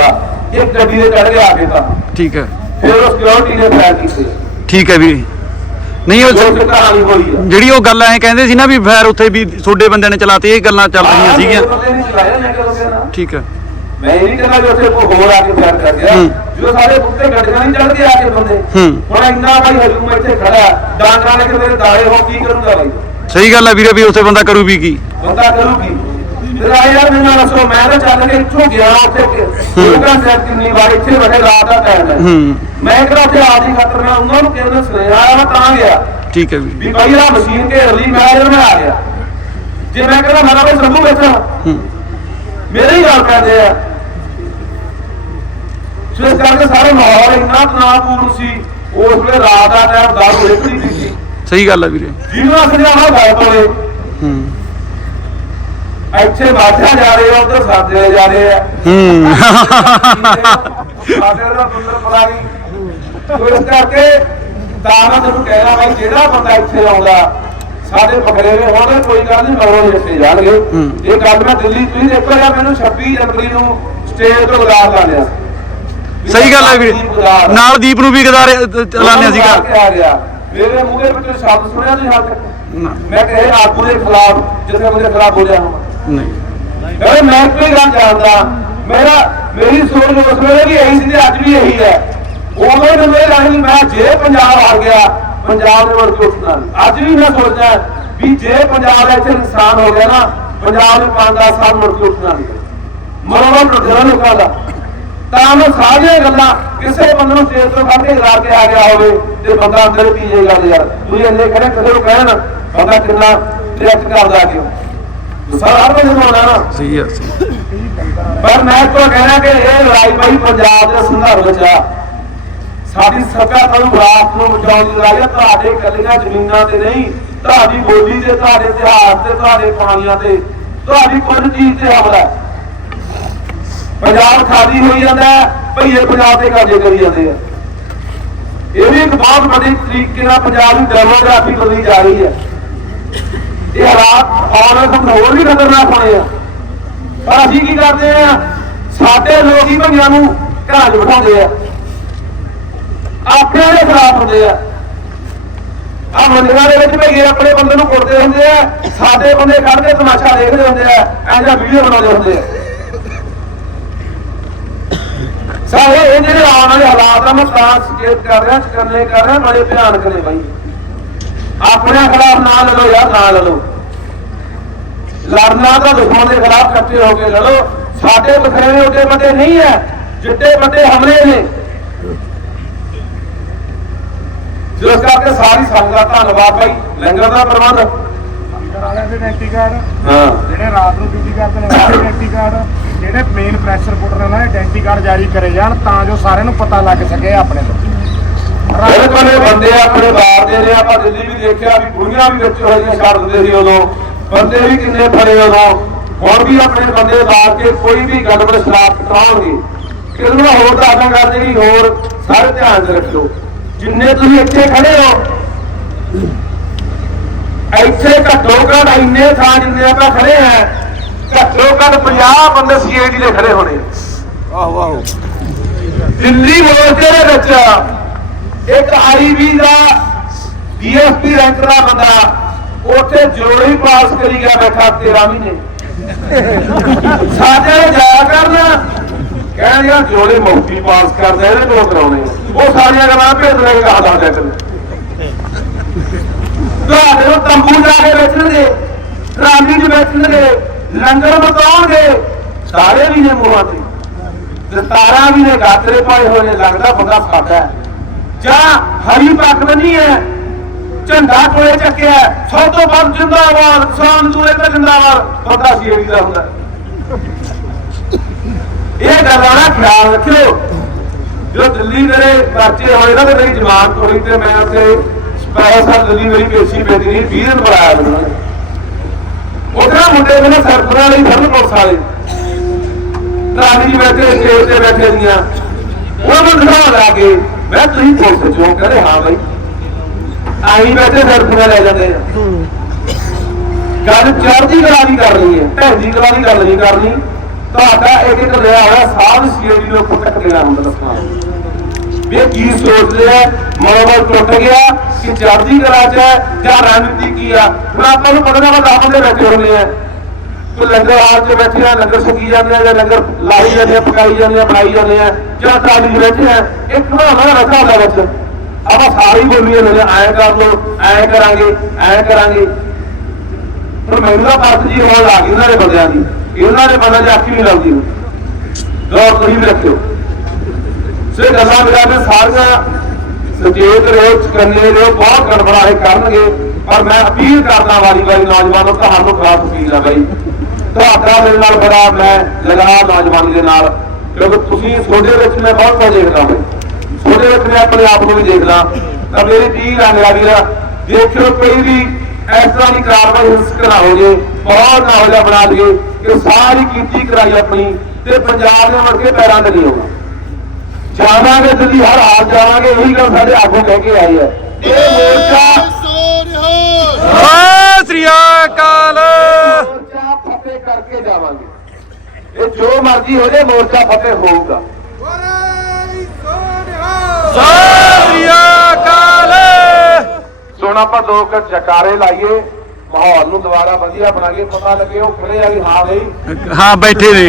ਇੱਕ ਗੱਡੀ ਦੇ ਚੜ ਕੇ ਆ ਕੇ ਤਾਂ ਠੀਕ ਹੈ ਫਿਰ ਉਹ ਸਿਕਿਉਰਿਟੀ ਨੇ ਫਾਇਰ ਕੀਤੇ ਠੀਕ ਹੈ ਵੀਰੇ ਨਹੀਂ ਜੋ ਉਹ ਕਿ ਕਹਾਣੀ ਹੋਈ ਆ ਜਿਹੜੀ ਉਹ ਗੱਲ ਐ ਕਹਿੰਦੇ ਸੀ ਨਾ ਵੀ ਫਾਇਰ ਉੱਥੇ ਵੀ ਤੁਹਾਡੇ ਬੰਦਿਆਂ ਨੇ ਚਲਾਤੇ ਇਹ ਗੱਲਾਂ ਚੱਲ ਰਹੀਆਂ ਆਹ ਸੀਗੀਆਂ। ਮੇਰੇ ਬੰਦੇ ਨੇ ਚਲਾਇਆ ਮੈਂ ਕਦੋਂ ਕਹਿਣਾ ਠੀਕ ਹੈ। ਮੈਂ ਇਹ ਨਹੀਂ ਕਹਿੰਦਾ ਵੀ ਉੱਥੇ ਕੋਈ ਹੋਰ ਆ ਕੇ ਫਾਇਰ ਕਰ ਗਿਆ। ਹੂੰ। ਜਦੋਂ ਸਾਰੇ ਬੁੱਤੇ ਗੱਡੀਆਂ ਨਹੀਂ ਚੜ ਕੇ ਆ ਕੇ ਬੰਦੇ ਹੂੰ। ਹੁਣ ਇੰਨਾ ਭਾਈ ਹਜੂਮ ਇੱਥੇ ਖੜਾ ਡਾਂਗਾ ਨੇ ਕਿ ਮੇਰੇ ਦਾਲੇ ਹੋ ਕੀ ਕਰੂੰਗਾ ਬਾਈ? ਸਹੀ ਗੱਲ ਹੈ ਵੀਰੇ ਵੀ ਉੱਥੇ ਬੰਦਾ ਕਰੂ ਵੀ ਕੀ? ਬੰਦਾ ਕਰੂਗੀ। ਫਿਰ ਆ ਯਾਰ ਨਾਲ ਦੱਸੋ ਮੈਂ ਤਾਂ ਚੱਲ ਕੇ ਇੱਥੋਂ ਗਿਆ ਉੱਥੇ ਲੋਕਾਂ ਨੇ ਕਿੰਨੀ ਵਾਰ ਇੱਥੇ ਬੈਠੇ ਰਾਤ ਦਾ ਟਾਈਮ ਹੈ। ਮੈਂ ਕਿਹਾ ਉੱਥੇ ਆ ਦੀ ਖਾਤਰ ਮੈਂ ਉਹਨਾਂ ਨੂੰ ਕਿਹਾ ਸੁਨੇਹਾ ਆਇਆ ਮੈਂ ਤਾਂ ਗਿਆ। ਠੀਕ ਹੈ ਵੀ ਭਾਈ ਆ ਮਸ਼ੀਨ ਘੇਰ ਲਈ ਮੈਂ ਜਦੋਂ ਮੈਂ ਆ ਗਿਆ। ਜੇ ਮੈਂ ਕਹਿੰਦਾ ਮੇਰਾ ਭਾਈ ਸੰਭੂ ਬੈਠਾ। ਮੇਰੇ ਹੀ ਗੱਲ ਕਰਦੇ ਆ। ਸੋ ਇਸ ਕਰਕੇ ਸਾਰੇ ਮਾਹੌਲ ਇੰਨਾ ਤਣਾਅਪੂਰਨ ਸੀ ਉਸ ਵੇਲੇ ਰਾਤ ਦਾ ਟਾਈਮ ਦਾਰੂ ਰੇਕੜੀ ਸੀ। ਸਹੀ ਗੱਲ ਹੈ ਵੀਰੇ। ਜਿਹਨੂੰ ਅਸਲੀ ਆਹ ਗੱਲ ਤੋਲੇ ਹੂੰ। ਇੱਥੇ ਬਾਜਾ ਜਾ ਰਹੇ ਆ ਉਧਰ ਸਾਦੇ ਜਾ ਰਹੇ ਆ। ਹੂੰ। ਸਾਡੇ ਦਾ ਸੁੰਦਰ ਸੋ ਇਸ ਕਰਕੇ ਤਾਂ ਮੈਂ ਤੁਹਾਨੂੰ ਕਹਿਣਾ ਭਾਈ ਜਿਹੜਾ ਬੰਦਾ ਇੱਥੇ ਆਉਂਦਾ ਸਾਡੇ ਪਕੜੇਵੇ ਹੋਣੇ ਕੋਈ ਗੱਲ ਨਹੀਂ ਮਗਰੋਂ ਜਿੱਥੇ ਜਾਣਗੇ। ਇਹ ਗੱਲ ਮੈਂ ਦਿੱਲੀ ਤੁਸੀਂ ਦੇਖੋ ਯਾਰ ਮੈਨੂੰ 26 ਜਨਵਰੀ ਨੂੰ ਸਟੇਜ ਤੋਂ ਗਦਾਰ ਲਾ ਲਿਆ। ਸਹੀ ਗੱਲ ਹੈ ਵੀਰੇ। ਨਾਲ ਦੀਪ ਨੂੰ ਵੀ ਗਦਾਰੇ ਚਲਾਉਂਦੇ ਸੀਗਾ। ਮੇਰੇ ਮੂੰਹ ਦੇ ਵਿੱਚੋਂ ਸ਼ਬਦ ਸੁਣਿਆ ਤੁਸੀਂ ਨਾ, ਮੈਂ ਕਹੇ ਆਗੂ ਦੇ ਖਿਲਾਫ ਜਿਸ ਬੰਦੇ ਖਿਲਾਫ ਹਾਂ ਨਹੀਂ। ਕਹਿੰਦੇ ਮੈਂ ਕੋਈ ਗੱਲ ਜਾਣਦਾ ਮੇਰਾ ਮੇਰੀ ਸੋਚ ਉਸ ਵੇਲੇ ਵੀ ਇਹੀ ਸੀ ਤੇ ਅੱਜ ਵੀ ਇਹੀ ਹੈ। ਉਦੋਂ ਹੀ ਮੇਰੇ ਰਾਹੀਂ ਮੈਂ ਜੇ ਪੰਜਾਬ ਹਾਰ ਗਿਆ, ਪੰਜਾਬ ਦੇ ਵਰਗ ਉੱਠਣਾ ਅੱਜ ਵੀ ਮੈਂ ਸੋਚਦਾ ਵੀ ਜੇ ਪੰਜਾਬ ਇੱਥੇ ਨੁਕਸਾਨ ਹੋ ਗਿਆ ਨਾ, ਪੰਜਾਬ ਦੇ 5-10 ਸਾਲ ਮੁੜ ਕੇ ਉੱਠਣਾ ਨਹੀਂ ਮਰੋਂ ਲੁਧਿਆਣਾ ਲੋਕਾਂ ਦਾ ਤਾਂ ਮੈਂ ਸਾਰੀਆਂ ਗੱਲਾਂ ਕਿਸੇ ਬੰਦੇ ਨੂੰ ਸਟੇਜ ਤੋਂ ਕੱਢ ਕੇ ਲਾ ਕੇ ਆ ਗਿਆ ਹੋਵੇ ਤੇ ਬੰਦਾ ਅੰਦਰ ਪੀ ਜਾਏਗਾ ਯਾਰ। ਤੁਸੀਂ ਇੰਨੇ ਖੜੇ ਕਿਸੇ ਨੂੰ ਕਹਿਣ, ਬੰਦਾ ਕਿੰਨਾ ਰਿਐਕਟ ਕਰਦਾ ਕਿਉਂ ਸਾਰਾ ਨੂੰ ਆਉਣਾ ਨਾ ਸਹੀ ਹੈ ਸਹੀ। ਪਰ ਮੈਂ ਤਾਂ ਕਹਿਣਾ ਕਿ ਇਹ ਲੜਾਈ ਭਾਈ ਪੰਜਾਬ ਦੇ ਸੰਦਰਭ ਚ ਆ। ਸਾਡੀ ਸੱਭਿਅਤਾ ਨੂੰ ਵਿਰਾਸਤ ਨੂੰ ਬਚਾਉਣ ਦੀ ਲੜਾਈ ਆ। ਤੁਹਾਡੇ ਕੱਲੀਆਂ ਜ਼ਮੀਨਾਂ ਤੇ ਨਹੀਂ ਤੁਹਾਡੀ ਬੋਲੀ ਤੇ ਤੁਹਾਡੇ ਇਤਿਹਾਸ ਤੇ ਤੁਹਾਡੇ ਪਾਣੀਆਂ ਤੇ। ਤੁਹਾਡੀ ਕੁੱਲ ਚੀਜ਼ ਤੇ ਹਮਲਾ ਹੈ। ਪੰਜਾਬ ਖਾਲੀ ਹੋਈ ਜਾਂਦਾ ਹੈ, ਭਈਏ ਪੰਜਾਬ ਤੇ ਕਬਜ਼ੇ ਕਰੀ ਜਾਂਦੇ ਆ। ਇਹ ਵੀ ਇੱਕ ਬਹੁਤ ਵੱਡੀ ਤਰੀਕੇ ਨਾਲ ਪੰਜਾਬ ਦੀ ਡੈਮੋਗ੍ਰਾਫੀ ਬਦਲੀ ਜਾ ਰਹੀ ਹੈ। ਇਹ ਹਾਲਾਤ ਆਉਣ ਵਾਲੇ ਸਮੇਂ ਹੋਰ ਵੀ ਖਤਰਨਾਕ ਹੋਣੇ ਆ, ਪਰ ਅਸੀਂ ਕੀ ਕਰਦੇ ਆ? ਸਾਡੇ ਲੋਕ ਹੀ ਭਈਆਂ ਨੂੰ ਘਰਾਂ 'ਚ ਬਿਠਾਉਂਦੇ ਆ। ਆਪਣੇ ਦੇ ਖਿਲਾਫ ਹੁੰਦੇ ਆ। ਆ ਮੰਡੀਆਂ ਦੇ ਵਿੱਚ ਭਈਏ ਆਪਣੇ ਬੰਦੇ ਨੂੰ ਕੁੱਟਦੇ ਹੁੰਦੇ ਆ, ਸਾਡੇ ਬੰਦੇ ਖੜ ਕੇ ਤਮਾਸ਼ਾ ਦੇਖਦੇ ਹੁੰਦੇ ਆ ਐਂਜਾ ਵੀਡੀਓ ਬਣਾਉਂਦੇ ਹੁੰਦੇ ਆ। ਸਾਰੇ ਇਹ ਜਿਹੜੇ ਆਉਣ ਵਾਲੇ ਹਾਲਾਤ ਆ, ਮੈਂ ਤਾਂ ਸੁਚੇਤ ਕਰ ਰਿਹਾ ਕਰਨੇ ਕਰ ਰਿਹਾ, ਬੜੇ ਭਿਆਨਕ ਨੇ ਬਾਈ। ਆਪਣੇ ਖਿਲਾਫ ਨਾ ਲੜੋ ਯਾਰ, ਨਾ ਲੜੋ। ਲੜਨਾ ਤਾਂ ਦੁਸ਼ਮਣ ਦੇ ਖਿਲਾਫ ਇਕੱਠੇ ਹੋ ਕੇ ਲੜੋ। ਸਾਡੇ ਬਖਰੇਵੇਂ ਉੱਤੇ ਬੰਦੇ ਨਹੀਂ ਹੈ, ਜਿੱਡੇ ਵੱਡੇ ਹਮਲੇ ਨੇ। ਜਿਸ ਕਰਕੇ ਸਾਰੀ ਸੰਗਤ ਦਾ ਧੰਨਵਾਦ ਬਾਈ। ਲੰਗਰ ਦਾ ਪ੍ਰਬੰਧ। ਆਇਡੈਂਟੀ ਕਾਰਡ ਹਾਂ। ਜਿਹੜੇ ਰਾਤ ਨੂੰ ਡਿਊਟੀ ਕਰਦੇ ਨੇ ਆਇਡੈਂਟੀ ਕਾਰਡ ਜਿਹੜੇ ਮੇਨ ਪ੍ਰੈਸ ਰਿਪੋਰਟਰ ਨੇ, ਉਹਨਾਂ ਦੇ ਆਇਡੈਂਟੀ ਕਾਰਡ ਜਾਰੀ ਕਰੇ ਜਾਣ, ਤਾਂ ਜੋ ਸਾਰਿਆਂ ਨੂੰ ਪਤਾ ਲੱਗ ਸਕੇ ਆਪਣੇ ਤੋਂ। ਇਹ ਬੰਦੇ ਆਪਣੇ ਬਾਹਰ ਦੇ ਨੇ ਆਪਾਂ ਦਿੱਲੀ ਵੀ ਦੇਖਿਆ ਵੀ ਬੁੜੀਆਂ ਵੀ ਵਿੱਚ ਹੋਈਆਂ ਛੱਡ ਦਿੰਦੇ ਸੀ ਉਦੋਂ। ਬੰਦੇ ਵੀ ਕਿੰਨੇ ਫੜੇ ਉਦੋਂ। ਹੁਣ ਵੀ ਆਪਣੇ ਬੰਦੇ ਬਾਹਰ ਕੇ ਕੋਈ ਵੀ ਗੜਬੜ ਸ਼ਰਾਬ ਕਰਾਉਣਗੇ ਕਿਹਨੂੰ ਮੈਂ ਹੋਰ ਦੱਸਦਾ ਗੱਲ ਜਿਹੜੀ ਹੋਰ ਸਾਰੇ ਧਿਆਨ 'ਚ ਰੱਖਿਓ। ਜਿੰਨੇ ਤੁਸੀਂ ਇੱਥੇ ਖੜੇ ਹੋ ਇੱਥੇ ਘੱਟੋ ਘੱਟ ਇੰਨੇ ਥਾਂ ਜਿੰਨੇ ਆਪਾਂ ਖੜੇ ਆ ਘੱਟੋ ਘੱਟ 50 ਬੰਦੇ ਸੀਆਈਡੀ ਦੇ ਖੜੇ ਹੋਣੇ। ਆਹੋ ਆਹੋ। ਦਿੱਲੀ ਮੋਰਚੇ ਦੇ ਵਿੱਚ ਇੱਕ ਆਈਵੀ ਦਾ ਡੀਐਸਪੀ ਰੈਂਕ ਦਾ ਬੰਦਾ ਉੱਥੇ ਜੋੜੀ ਪਾਸ ਕਰੀ ਗਿਆ ਬੈਠਾ 13 ਮਹੀਨੇ। ਸਾਡੇ ਜਾਇਆ ਕਰਨ। ਕਹਿੰਦੇ ਯਾਰ ਜੋੜੇ ਮੁਕਤੀ ਪਾਸ ਕਰਦੇ ਇਹਦੇ ਕੋਲ ਕਰਾਉਣੇ ਉਹ ਸਾਰੀਆਂ ਗੱਲਾਂ ਭੇਜ ਲੈ ਕੇ ਕਹਾ ਦੱਸ ਕਰ ਤੁਹਾਡੇ ਨੂੰ ਤੰਬੂ ਜਾ ਕੇ ਵੇਚਣਗੇ ਟਰਾਲੀ 'ਚ ਵੇਚਣਗੇ, ਲੰਗਰ ਬਤਾਉਣਗੇ ਸਾਰੇ ਵੀ ਨੇ ਮੂੰਹਾਂ ਤੇ। ਦਸਤਾਰਾਂ ਵੀ ਨੇ, ਗਾਤਰੇ ਪਾਏ ਹੋਏ ਨੇ, ਲੱਗਦਾ ਬੰਦਾ ਸਾਡਾ ਹੈ। ਜਾਂ ਹਰੀ ਪੱਗ ਬੰਨੀ ਹੈ, ਝੰਡਾ ਕੋਲੇ ਚੱਕਿਆ ਸਭ ਤੋਂ ਵੱਧ ਜਿੰਦਾਬਾਦ, ਕਿਸਾਨ ਦੂਰੇ ਤੇ ਜਿੰਦਾਬਾਦ ਬੰਦਾ ਸੀੜੀ ਦਾ ਹੁੰਦਾ ਇਹ ਗੱਲਾਂ ਦਾ ਖਿਆਲ ਰੱਖਿਓ, ਜੋ ਦਿੱਲੀ ਮੇਰੇ ਪਰਚੇ ਹੋਏ ਨਾ ਤੇ ਮੇਰੀ ਜਮਾਨਤ ਹੋਈ ਤੇ ਮੈਂ ਉੱਥੇ ਸਪੈਸ਼ਲ ਦਿੱਲੀ ਮੇਰੀ ਪੇਸ਼ੀ ਬੇਟੀ ਨਹੀਂ 20 ਦਿਨ ਬੁਲਾਇਆ ਮੈਨੂੰ ਉਹਦਾ ਮੁੰਡੇ ਮੈਨੂੰ ਸਰਪਰਾਂ ਲਈ ਫਰਨ ਪੁਲਿਸ ਵਾਲੇ। ਟਰਾਲੀ 'ਚ ਬੈਠੇ, ਸਟੇਜ ਤੇ ਬੈਠੇ ਦੀਆਂ। ਉਹਨਾਂ ਨੂੰ ਦਿਖਾਉਣ ਲਾ ਕੇ ਮੈਂ ਤੁਸੀਂ ਪੁਲਿਸ ਚੋਂ ਕਹਿੰਦੇ ਹਾਂ ਬਾਈ। ਆਈ ਬੈਠੇ ਸਰਪਰਾਂ ਲੈ ਜਾਂਦੇ ਆ। ਗੱਲ ਚੜ੍ਹਦੀ ਕਲਾ ਦੀ ਕਰ ਲਈ ਹੈ ਕਲਾ ਦੀ ਗੱਲ ਨਹੀਂ ਕਰਨੀ। ਤੁਹਾਡਾ ਇੱਕ ਇੱਕ ਲਿਆ ਹੋਇਆ ਸਾਧ ਸੀਆਈਡੀ ਨੂੰ ਫਟਕ ਦੇਣਾ ਹੁੰਦਾ ਦੱਸਣਾ ਵੀ ਕੀ ਸੋਚਦੇ ਆ ਮਨੋਬਲ ਟੁੱਟ ਗਿਆ ਕਿ ਚੜ੍ਹਦੀ ਕਲਾ ਚ ਹੈ ਜਾਂ ਰਣਨੀਤੀ ਕੀ ਆ? ਹੁਣ ਆਪਾਂ ਨੂੰ ਪਤਾ ਨਾ ਵਾ ਦਸ ਦੇ ਬੈਠੇ ਹੁੰਦੇ ਆ। ਕੋਈ ਲੰਗਰ ਹਾਲ 'ਚ ਬੈਠੇ ਆ, ਲੰਗਰ ਛਕੀ ਜਾਂਦੇ ਆ ਜਾਂ ਲੰਗਰ ਲਾਈ ਜਾਂਦੇ ਆ, ਪਕਾਈ ਜਾਂਦੇ ਆ, ਬਣਾਈ ਜਾਂਦੇ ਆ, ਜਾਂ ਟਰਾਲੀ 'ਚ ਬੈਠੇ ਆ ਇੱਕ ਬਣਾਉਣਾ ਰੱਖਾ ਹੁੰਦਾ ਵਿੱਚ ਆਪਾਂ ਸਾਰੇ ਹੀ ਬੋਲੀ ਜਾਂਦੇ ਆ ਕਰ ਲੋ ਐਂ ਕਰਾਂਗੇ ਐਂ ਕਰਾਂਗੇ। ਪਰ ਮੈਨੂੰ ਤਾਂ ਪਰਤ ਜੀ ਹੋਣ ਲੱਗ ਗਈ ਉਹਨਾਂ ਦੇ ਬੰਦਿਆਂ ਦੀ। ਇਹਨਾਂ ਦੇ ਬੰਦਿਆਂ ਦੀ ਅੱਖ ਨਹੀਂ ਲੱਗਦੀ। ਗੌਰ ਤੁਸੀਂ ਵੀ ਰੱਖਿਓ। ਸੇ ਗੱਲਾਂ ਮਿਲਾ ਕੇ ਸਾਰੀਆਂ ਸੁਚੇਤ ਰਹੋ, ਚਕੰਨੇ ਰਹੋ, ਬਹੁਤ ਗੜਬੜਾ ਇਹ ਕਰਨਗੇ। ਪਰ ਮੈਂ ਅਪੀਲ ਕਰਦਾ ਵਾਰੀ ਵਾਰੀ ਨੌਜਵਾਨੋ, ਤੁਹਾਨੂੰ ਖਾਸ ਅਪੀਲ ਆ ਬਾਈ। ਤੁਹਾਡਾ ਮੇਰੇ ਨਾਲ ਬੜਾ ਮੈਂ ਲਗਾ ਨੌਜਵਾਨੀ ਦੇ ਨਾਲ। ਕਿਉਂਕਿ ਤੁਸੀਂ ਤੁਹਾਡੇ ਵਿੱਚ ਮੈਂ ਬਹੁਤ ਕੁਝ ਦੇਖਦਾ ਹਾਂ। ਤੁਹਾਡੇ ਵਿੱਚ ਮੈਂ ਆਪਣੇ ਆਪ ਨੂੰ ਵੀ ਦੇਖਦਾ ਤਾਂ ਮੇਰੀ ਅਪੀਲ ਆ ਮੇਰਾ ਵੀਰਾ ਦੇਖਿਓ ਕੋਈ ਵੀ ਇਸ ਤਰ੍ਹਾਂ ਦੀ ਕਾਰਵਾਈ ਹਿੰਸਕ ਨਾ ਹੋ ਜੇ ਬਹੁਤ ਨਾ ਹੋ ਜਾ ਬਣਾ ਲਈਏ ਕਿ ਸਾਰੀ ਕੀਤੀ ਕਰਾਈ ਆਪਣੀ ਤੇ ਪੰਜਾਬ ਦੇ ਮੁੜ ਕੇ ਪੈਰਾਂ ਤੇ ਨਹੀਂ ਹੋਣਾ ਜਾਵਾਂਗੇ ਦਿੱਲੀ ਹਰ ਹਾਲ ਜਾਵਾਂਗੇ ਇਹੀ ਗੱਲ ਸਾਡੇ ਆਗੂ ਕਹਿ ਕੇ ਆਏ ਆ। ਇਹ ਮੋਰਚਾ ਓ ਸ੍ਰੀ ਅਕਾਲ ਮੋਰਚਾ ਫਤਿਹ ਕਰਕੇ ਜਾਵਾਂਗੇ ਇਹ ਜੋ ਮਰਜ਼ੀ ਹੋ ਜਾਏ ਮੋਰਚਾ ਫਤਿਹ ਹੋਊਗਾ। ਸੋ ਸ੍ਰੀ ਅਕਾਲ ਸੋ ਹੁਣ ਆਪਾਂ ਦੋ ਕੁ ਜਕਾਰੇ ਲਾਈਏ ਮਾਹੌਲ ਨੂੰ ਦੁਬਾਰਾ ਵਧੀਆ ਬਣਾਈਏ ਪਤਾ ਲੱਗੇ ਉਹ ਖੜੇ ਆ ਵੀ ਹਾਂ ਬਈ। ਹਾਂ ਬੈਠੇ ਨੇ।